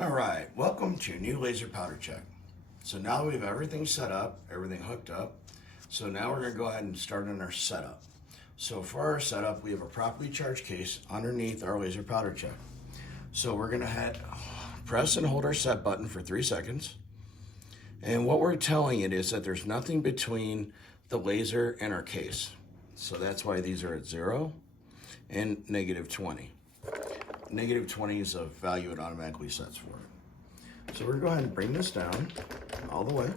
All right, welcome to new laser powder check. So now we have everything set up, everything hooked up. So now we're gonna go ahead and start on our setup. So for our setup, we have a properly charged case underneath our laser powder check. So we're gonna press and hold our set button for 3 seconds. And what we're telling it is that there's nothing between the laser and our case. So that's why these are at 0 and -20. -20 is a value it automatically sets for it. So we're gonna go ahead and bring this down all the way.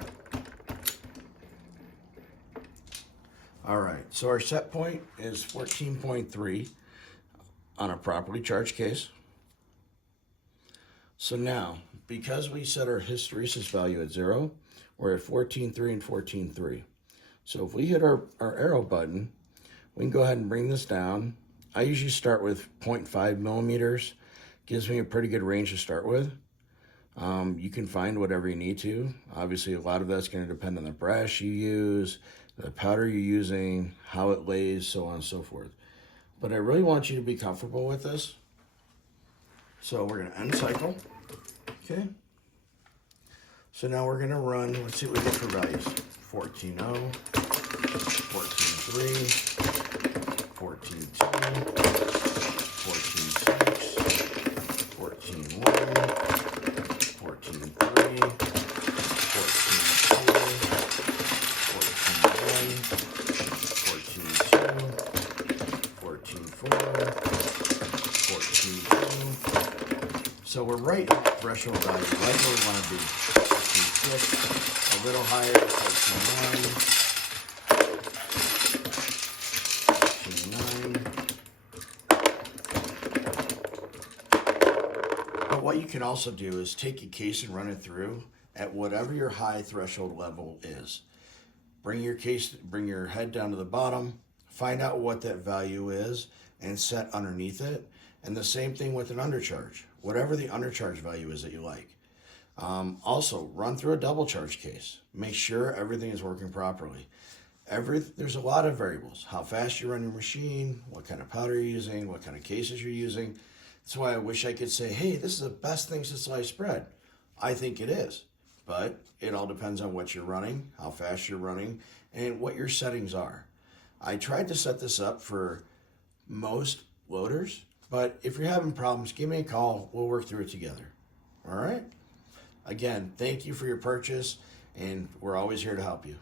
All right, so our set point is 14.3 on a properly charged case. So now, because we set our hysteresis value at 0, we're at 14.3 and 14.3. So if we hit our arrow button, we can go ahead and bring this down. I usually start with 0.5 millimeters. Gives me a pretty good range to start with. You can find whatever you need to. Obviously, a lot of that's going to depend on the brass you use, the powder you're using, how it lays, so on and so forth. But I really want you to be comfortable with this. So we're going to end cycle. Okay. So now we're going to run. Let's see what we get for values. 14.0, 14.3, 14.2, 14.6, 14.1, 14.3, 14.2, 14.1, 14.2, 14.4, 14.2. So we're right at the threshold value, right where we want to be. 14.6, a little higher, 14.9. 14.9. But what you can also do is take a case and run it through at whatever your high threshold level is. Bring your head down to the bottom, find out what that value is, and set underneath it. And the same thing with an undercharge, whatever the undercharge value is that you like. Also, run through a double charge case. Make sure everything is working properly. There's a lot of variables. How fast you run your machine, what kind of powder you're using, what kind of cases you're using. That's why I wish I could say, hey, this is the best thing since sliced bread. I think it is. But it all depends on what you're running, how fast you're running, and what your settings are. I tried to set this up for most loaders, but if you're having problems, give me a call. We'll work through it together. All right? Again, thank you for your purchase, and we're always here to help you.